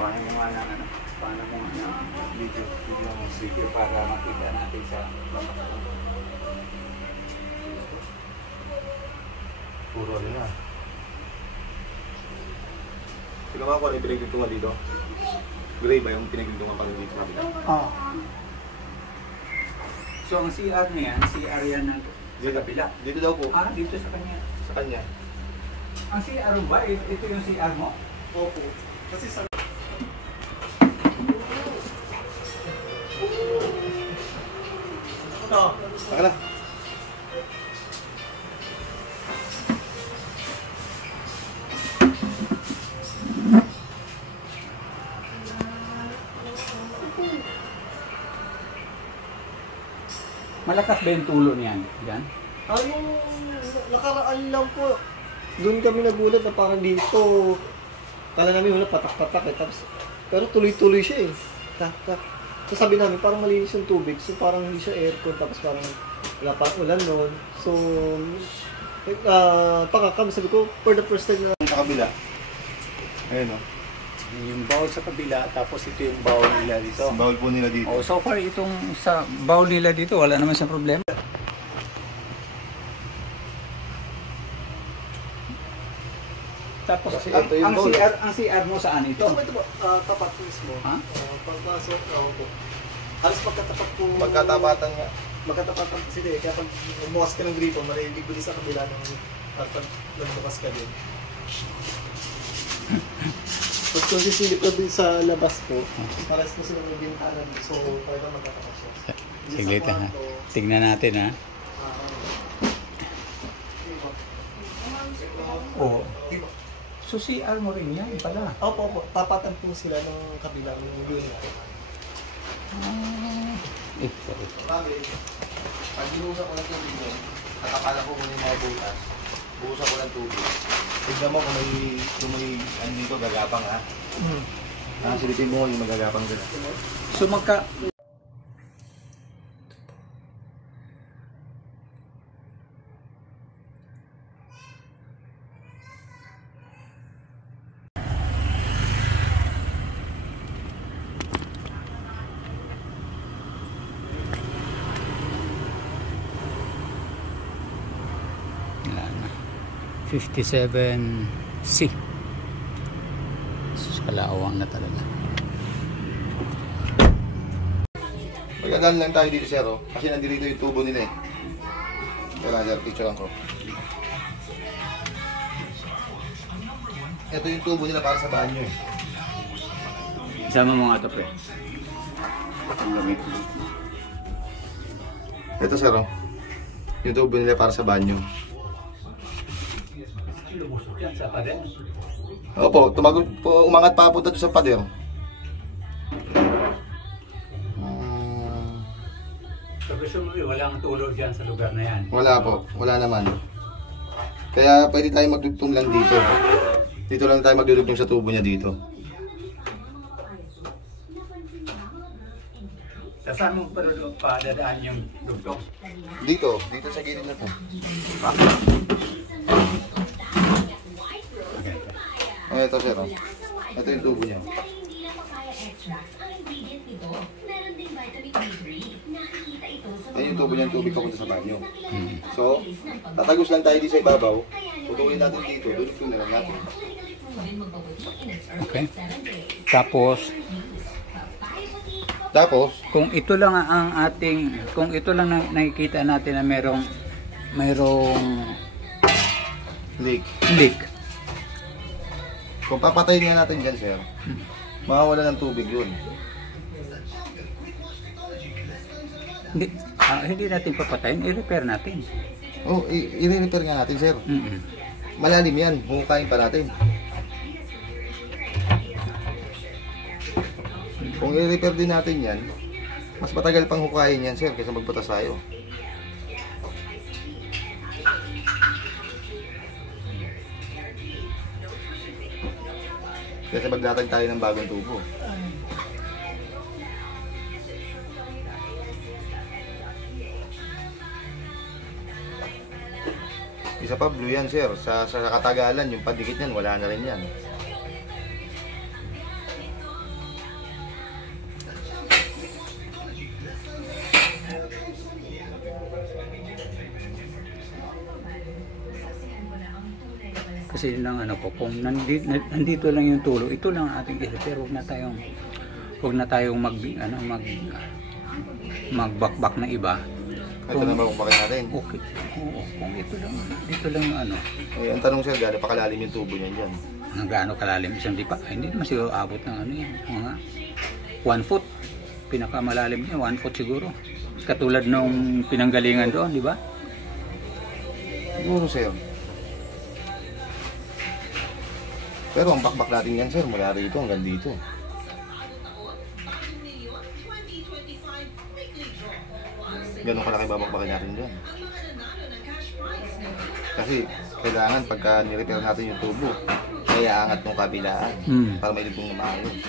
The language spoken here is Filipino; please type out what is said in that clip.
Paano mo nga lang ano? Paano mo nga lang video para makita natin sa puro ano na. Sino nga ako ano yung pinagdugtungan dito? Gray ba yung pinagdugtungan pang dito? Oo. So ang CR na yan, CR yan ng sa kabila. Dito daw po. Ah, dito sa kanya. Sa kanya. Ang CR ba? Ito yung CR mo? Opo. Kasi sa... Ito. Saka na. Malakas ba yung tulo niyan? Diyan? Yung nakaraan lang po, doon kami nagulat na parang dito. Kala namin wala patak-patak eh. Tapos, pero tuloy-tuloy siya eh. Tak-tak. So sabi namin parang malinis yung tubig. So parang hindi siya aircon. Tapos parang wala pa ulan noon. So, pakakam sabi ko, for the first time na... Sa kabila. Ayun o. Yung bowl sa kabila, tapos ito yung bowl nila dito. Bawal po nila dito. Oh, so far itong sa bowl nila dito, wala naman siyang problema. Tapos Kasi ang, ito yung bowl. ang CR mo saan ito? Ito po, tapat mismo. Ha? Pagpasok, po. Halos magkatapat po. Magkatapatan nga. Magkatapat kasi eh. Kaya pag umuwas ka ng gripo, marinig ko din sa kabila ng pag lumabas ka din. Tapos kung sisilip ka din sa labas po, pares mo sila may bintana din. So, talagang magkatapat siya. Siglit ha. Tignan natin ha. Oh. So CR mo rin yan pala. Opo. Tapatan po sila ng kabila ng unit po. Ito. Pag binuhusan ko ng tubig mo, nakapala ko muna yung mga butas. Buhusan ko ng tubig. Tignan mo kung may ano dito, gagapang ha. Silipin mo yung magagapang dito. So magka... Wala na. 57C. Kalawang na talaga. Magdadaan lang tayo dito sir, kasi nandito yung tubo nila eh. Kaya sir, picturean ko. Ito yung tubo nila para sa banyo eh. Isama mo nga ito pre. Ang lamig. Ito sir, yung tubo nila para sa banyo. Lumusok yan sa pader. Opo, umangat pa punta doon sa pader. So gusto mo walang tulog dyan sa lugar na yan? Wala po, wala naman. Kaya pwede tayo magdugtong lang dito. Dito lang tayo magdudugtong sa tubo niya dito. Saan mo pa dadaan yung dugtong? Dito sa gilid na to. Oh, ito sir. Ito yung tubo niya. Ayan yung tubo niya, tubig papunta sa banyo. So, tatagos lang tayo dito sa ibabaw. Putulin natin dito, dudugtong na lang natin. Okay. Tapos, kung ito lang ang ating, kung ito lang nakikita natin na merong leak. Kung papatayin nga natin dyan, sir, mawawala ng tubig yun. Hindi natin papatayin, i-repair natin. Oh, i-repair nga natin, sir. Malalim yan, hukayin pa natin. Kung i-repair din natin yan, mas matagal pang hukayin yan, sir, kaysa magbutas tayo. Kasi maglatag tayo ng bagong tubo. Isa pa, blue yan, sir. Sa katagalan, yung padikit niyan, wala na rin yan. Kasi lang ano po, kung nandito lang yung tulo, ito lang ang ating isip, pero huwag na tayong magbakbak na iba. Ito na ba kung bakit natin? Okay. Oo, kung ito lang yung ano. Ay, ang tanong, sir, gano'n pa kalalim yung tubo niyan dyan? Gaano kalalim, isang di pa, hindi naman siguro abot ng ano yan, mga 1 foot. Pinakamalalim niya, 1 foot siguro. Katulad nung pinanggalingan doon, di ba? Siguro, sir. Pero ang bakbak natin yan, sir, mula rito hanggang dito. Ganun kalaki babakbakin natin dyan. Kasi kailangan pagka nirepair natin yung tubo, may aangat ng kabilaan para may libong na maayos.